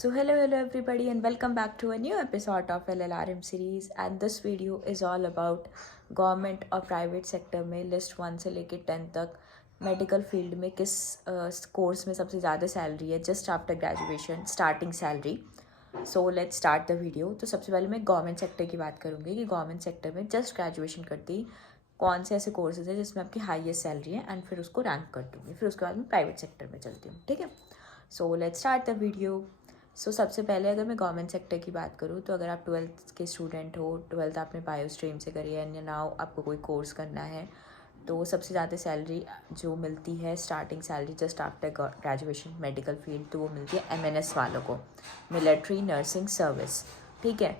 Hello everybody, and welcome back to a new episode of LLRM series. And this video is all about government और private sector में list 1 से लेके 10 तक medical field में किस course में सबसे ज़्यादा सैलरी है just after graduation starting salary. So let's start the video. तो सबसे पहले मैं गवर्नमेंट सेक्टर की बात करूँगी कि गवर्नमेंट सेक्टर में जस्ट ग्रेजुएशन करते ही कौन से ऐसे कोर्सेज हैं जिसमें आपकी हाईएस्ट सैलरी है, एंड फिर उसको रैंक कर दूँगी. फिर उसके बाद मैं प्राइवेट सेक्टर में चलती हूँ. ठीक है, so let's start the video. सबसे पहले अगर मैं गवर्नमेंट सेक्टर की बात करूँ तो अगर आप 12th के स्टूडेंट हो, 12th आपने बायो स्ट्रीम से करी है एंड नाउ आपको कोई कोर्स करना है, तो सबसे ज़्यादा सैलरी जो मिलती है starting salary just after graduation medical field, तो वो मिलती है MNS वालों को, मिलिट्री नर्सिंग सर्विस. ठीक है,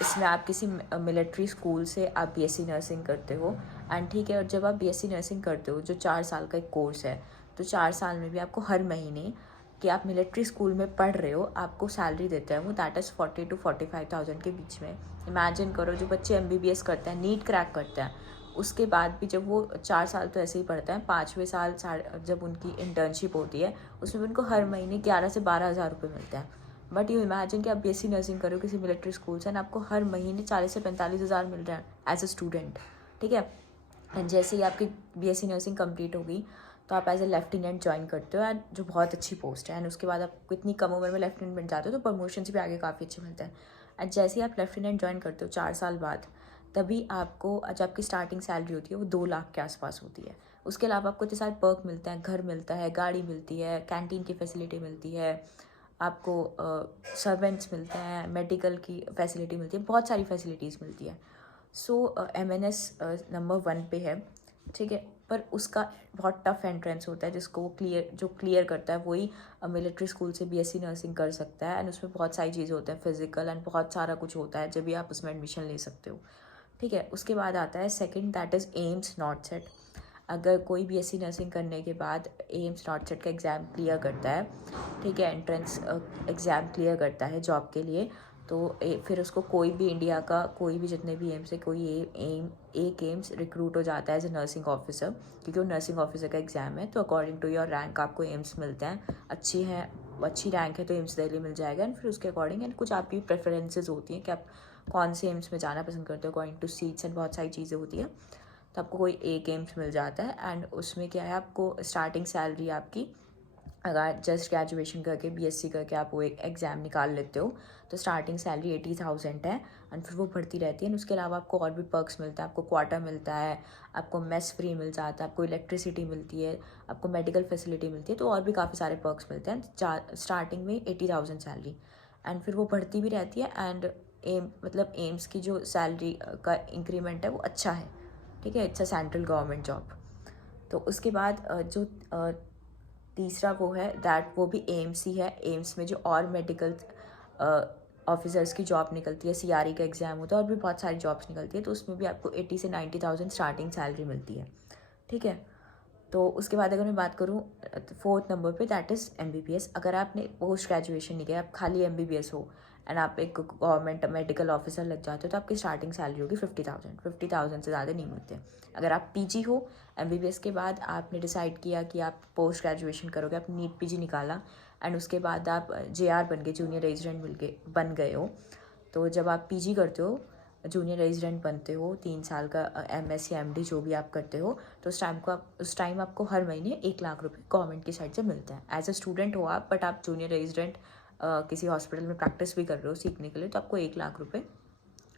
इसमें आप किसी मिलिट्री स्कूल से आप BSc नर्सिंग करते हो. एंड ठीक है, और जब आप BSc नर्सिंग करते हो जो 4 साल का एक कोर्स है, तो 4 साल में भी आपको हर महीने कि आप मिलिट्री स्कूल में पढ़ रहे हो आपको सैलरी देते हैं वो दैट इज़ 40 to 45,000 के बीच में. इमेजिन करो जो बच्चे MBBS करते हैं, नीट क्रैक करते हैं, उसके बाद भी जब वो 4 साल तो ऐसे ही पढ़ते हैं, 5वें साल जब उनकी इंटर्नशिप होती है उसमें भी उनको हर महीने 11 से 12 हज़ार रुपये मिलते हैं. बट यू इमेजिन कि आप BSc नर्सिंग करो किसी मिलिट्री स्कूल से, एंड आपको हर महीने 40 से 45 हज़ार मिल रहे हैं एज अ स्टूडेंट. ठीक है, एंड जैसे ही आपकी BSc नर्सिंग कंप्लीट होगी तो आप एज ए लेफ्टिनेंट ज्वाइन करते हो, एंड जो बहुत अच्छी पोस्ट है. एंड उसके बाद आप इतनी कम उम्र में लेफ्टिनेंट बन जाते हो तो प्रमोशन भी आगे काफ़ी अच्छे मिलते हैं. एंड जैसे ही आप लेफ्टिनेंट ज्वाइन करते हो 4 साल बाद, तभी आपको जो आपकी स्टार्टिंग सैलरी होती है वो 2 लाख के आसपास होती है. उसके अलावा आपको इतने सारे पर्क मिलते हैं, घर मिलता है, गाड़ी मिलती है, कैंटीन की फैसिलिटी मिलती है, आपको सर्वेंट्स मिलते हैं, मेडिकल की फैसिलिटी मिलती है, बहुत सारी फैसिलिटीज़ मिलती है. MNS नंबर 1 पे है. ठीक है, पर उसका बहुत टफ एंट्रेंस होता है जिसको वो क्लियर करता है वही मिलिट्री स्कूल से BSc नर्सिंग कर सकता है. एंड उसमें बहुत सारी चीज़ें होती हैं, फिजिकल एंड बहुत सारा कुछ होता है जब भी आप उसमें एडमिशन ले सकते हो. ठीक है, उसके बाद आता है second, that is AIIMS not set. अगर कोई BSc नर्सिंग करने के बाद एम्स नॉट सेट का एग्ज़ाम क्लियर करता है, ठीक है, एंट्रेंस एग्ज़ाम क्लियर करता है जॉब के लिए, तो फिर उसको कोई भी इंडिया का कोई भी जितने भी एम्स है कोई एक एम्स रिक्रूट हो जाता है एज ए नर्सिंग ऑफिसर, क्योंकि वो नर्सिंग ऑफिसर का एग्ज़ाम है. तो अकॉर्डिंग टू योर रैंक आपको एम्स मिलते हैं. अच्छी रैंक है तो एम्स दिल्ली मिल जाएगा. एंड फिर उसके अकॉर्डिंग एंड कुछ आपकी प्रेफरेंसेज होती हैं कि आप कौन से एम्स में जाना पसंद करते हो अकॉर्डिंग टू सीट्स एंड बहुत सारी चीज़ें होती है. तो आपको कोई एक एम्स मिल जाता है. एंड उसमें क्या है, आपको स्टार्टिंग सैलरी आपकी अगर जस्ट ग्रेजुएशन करके BSc करके आप वो एक एग्ज़ाम निकाल लेते हो तो स्टार्टिंग सैलरी 80,000 है. एंड फिर वो बढ़ती रहती है. एंड उसके अलावा आपको और भी पर्क्स मिलता है, आपको क्वार्टर मिलता है, आपको मेस फ्री मिल जाता है, आपको इलेक्ट्रिसिटी मिलती है, आपको मेडिकल फैसिलिटी मिलती है, तो और भी काफ़ी सारे पर्क्स मिलते हैं. स्टार्टिंग में 80,000 सैलरी, एंड फिर वो बढ़ती भी रहती है. एंड एम्स की जो सैलरी का इंक्रीमेंट है वो अच्छा है. ठीक है, it's a central government job. तो उसके बाद जो तीसरा वो है दैट वो भी एम्स ही है. एम्स में जो और मेडिकल ऑफिसर्स की जॉब निकलती है, CRE का एग्ज़ाम होता है, और भी बहुत सारी जॉब्स निकलती है, तो उसमें भी आपको 80 से 90,000 स्टार्टिंग सैलरी मिलती है. ठीक है, तो उसके बाद अगर मैं बात करूँ 4th नंबर पे दैट इज़ MBBS. अगर आपने पोस्ट ग्रेजुएशन नहीं किया, आप खाली MBBS हो एंड आप एक गवर्नमेंट मेडिकल ऑफिसर लग जाते हो, तो आपकी स्टार्टिंग सैलरी होगी 50,000 से ज़्यादा नहीं मिलते. अगर आप PG हो, MBBS के बाद आपने डिसाइड किया कि आप पोस्ट ग्रेजुएशन करोगे, आप नीट PG निकाला, एंड उसके बाद आप JR बन गए, जूनियर रेजिडेंट बन गए हो, तो जब आप PG करते हो, जूनियर रेजिडेंट बनते हो, 3 साल का MS या MD जो भी आप करते हो, तो उस टाइम आपको हर महीने 1 लाख रुपए गवर्नमेंट की साइड से मिलता है. एज अ स्टूडेंट हो आप, बट आप जूनियर रेजिडेंट किसी हॉस्पिटल में प्रैक्टिस भी कर रहे हो सीखने के लिए, तो आपको 1 लाख रुपए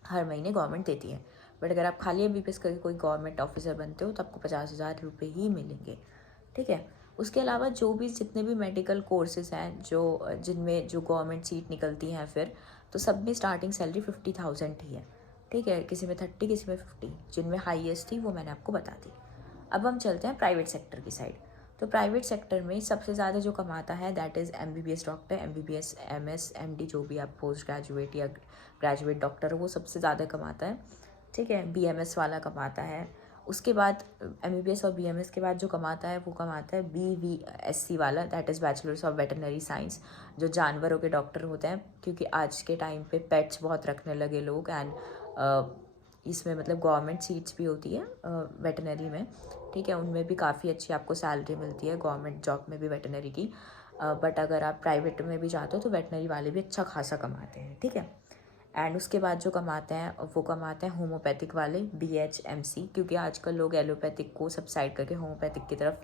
हर महीने गवर्नमेंट देती है. बट अगर आप खाली MBBS करके कोई गवर्नमेंट ऑफिसर बनते हो तो आपको 50,000 रुपये ही मिलेंगे. ठीक है, उसके अलावा जो भी जितने भी मेडिकल कोर्सेज हैं जिनमें जो गवर्नमेंट सीट निकलती हैं, फिर तो सब में स्टार्टिंग सैलरी 50,000 ही है. ठीक है, किसी में 30, किसी में 50, जिनमें हाईएस्ट थी वो मैंने आपको बता दी. अब हम चलते हैं प्राइवेट सेक्टर की साइड. तो प्राइवेट सेक्टर में सबसे ज़्यादा जो कमाता है that is MBBS doctor, MBBS MS MD जो भी आप पोस्ट ग्रेजुएट या ग्रेजुएट डॉक्टर हो, वो सबसे ज़्यादा कमाता है. ठीक है, BMS वाला कमाता है. उसके बाद MBBS और BMS के बाद जो कमाता है वो कमाता है BVSC वाला, that is bachelors of veterinary science, जो जानवरों के डॉक्टर होते हैं, क्योंकि आज के टाइम पे पेट्स बहुत रखने लगे लोग. एंड इसमें मतलब गवर्नमेंट सीट्स भी होती है वेटनरी में. ठीक है, उनमें भी काफ़ी अच्छी आपको सैलरी मिलती है गवर्नमेंट जॉब में भी वेटनरी की. बट अगर आप प्राइवेट में भी जाते हो तो वेटनरी वाले भी अच्छा खासा कमाते हैं, ठीक है। एंड उसके बाद जो कमाते हैं वो कमाते हैं होम्योपैथिक वाले, BHMC, क्योंकि आजकल लोग एलोपैथिक को सब साइड करके होम्योपैथिक की तरफ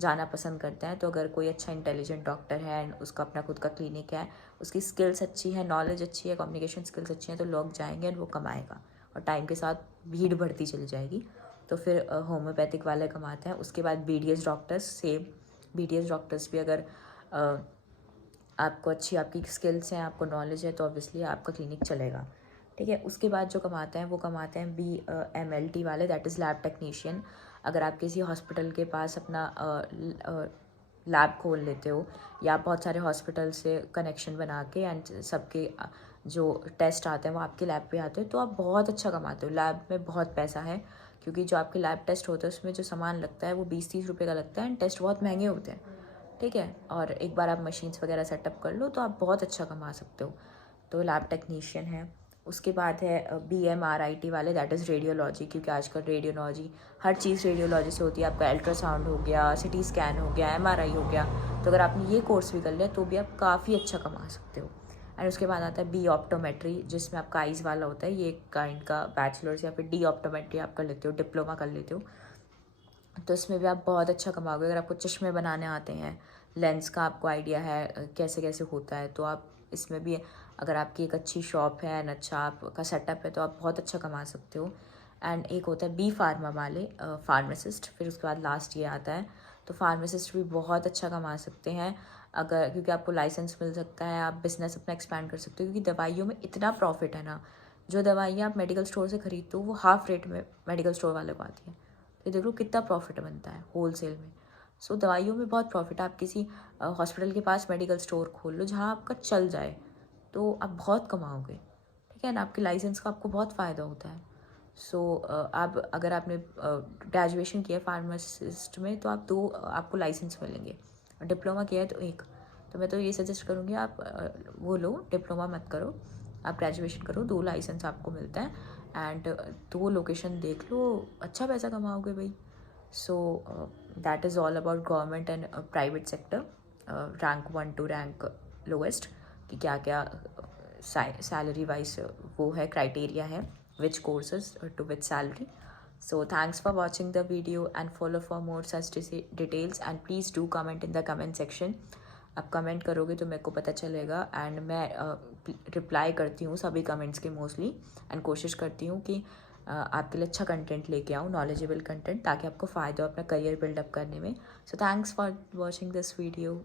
जाना पसंद करते हैं। तो अगर कोई अच्छा इंटेलिजेंट डॉक्टर है एंड उसका अपना खुद का क्लिनिक है, उसकी स्किल्स अच्छी है, नॉलेज अच्छी है, कम्युनिकेशन स्किल्स अच्छी हैं, तो लोग जाएंगे एंड वो कमाएगा और टाइम के साथ भीड़ बढ़ती चली जाएगी। तो फिर होम्योपैथिक वाले कमाते हैं। उसके बाद BDS doctors, same BDS doctors भी अगर आपको अच्छी आपकी स्किल्स हैं, आपको नॉलेज है, तो ऑब्वियसली आपका क्लिनिक चलेगा, ठीक है। उसके बाद जो कमाते हैं वो कमाते हैं BMLT वाले, दैट इज़ लैब टेक्नीशियन। अगर आप किसी हॉस्पिटल के पास अपना लैब खोल लेते हो या बहुत सारे हॉस्पिटल से कनेक्शन बना के एंड सबके जो टेस्ट आते हैं वो आपके लैब पे आते हैं, तो आप बहुत अच्छा कमाते हो। लैब में बहुत पैसा है, क्योंकि जो आपके लैब टेस्ट होते हैं उसमें जो सामान लगता है वो 20-30 रुपये का लगता है एंड टेस्ट बहुत महंगे होते हैं, ठीक है। और एक बार आप मशीन्स वगैरह सेटअप कर लो तो आप बहुत अच्छा कमा सकते हो। तो लैब टेक्नीशियन है। उसके बाद है BMRIT वाले, दैट इज़ रेडियोलॉजी, क्योंकि आजकल रेडियोलॉजी हर चीज़ रेडियोलॉजी से होती है। आपका अल्ट्रासाउंड हो गया, CT स्कैन हो गया, MRI हो गया। तो अगर आपने ये कोर्स भी कर लिया तो भी आप काफ़ी अच्छा कमा सकते हो। एंड उसके बाद आता है B ऑप्टोमेट्री, जिसमें आपका आइज़ वाला होता है। ये एक काइंड का बैचलर्स या फिर D ऑप्टोमेट्री आप कर लेते हो, डिप्लोमा कर लेते हो, तो इसमें भी आप बहुत अच्छा कमाओगे। अगर आपको चश्मे बनाने आते हैं, लेंस का आपको आइडिया है कैसे कैसे होता है, तो आप इसमें भी, अगर आपकी एक अच्छी शॉप है एंड अच्छा आपका सेटअप है, तो आप बहुत अच्छा कमा सकते हो। एंड एक होता है B फार्मा वाले, फार्मासिस्ट। फिर उसके बाद लास्ट ये आता है। तो फार्मासिस्ट भी बहुत अच्छा कमा सकते हैं, अगर, क्योंकि आपको लाइसेंस मिल सकता है, आप बिज़नेस अपना एक्सपैंड कर सकते हो, क्योंकि दवाइयों में इतना प्रॉफिट है ना। जो दवाइयाँ आप मेडिकल स्टोर से खरीदते हो वो हाफ़ रेट में मेडिकल स्टोर वाले को आती है। तो देख लो कितना प्रॉफिट बनता है होल सेल में। सो दवाइयों में बहुत प्रॉफिट है। आप किसी हॉस्पिटल के पास मेडिकल स्टोर खोल लो जहाँ आपका चल जाए, तो आप बहुत कमाओगे, ठीक है ना। आपके लाइसेंस का आपको बहुत फ़ायदा होता है। सो आप, अगर आपने ग्रेजुएशन किया फार्मासिस्ट में, तो आप 2 आपको लाइसेंस मिलेंगे। डिप्लोमा किया है तो 1। तो मैं तो ये सजेस्ट करूँगी आप वो लो, डिप्लोमा मत करो, आप ग्रेजुएशन करो, 2 लाइसेंस आपको मिलता है एंड 2 लोकेशन देख लो, अच्छा पैसा कमाओगे भाई। So that is all about government and private sector, rank 1 to rank lowest, कि क्या क्या सैलरी वाइज वो है, क्राइटेरिया है, which courses to which salary. So thanks for watching the video and follow for more such details, and please do comment in the comment section. आप comment करोगे तो मेरे को पता चलेगा एंड मैं रिप्लाई करती हूँ सभी कमेंट्स के मोस्टली, एंड कोशिश करती हूँ कि आपके लिए अच्छा कंटेंट लेके आऊँ, नॉलेजेबल कंटेंट, ताकि आपको फ़ायदा हो अपना करियर बिल्डअप करने में। So thanks for watching this video.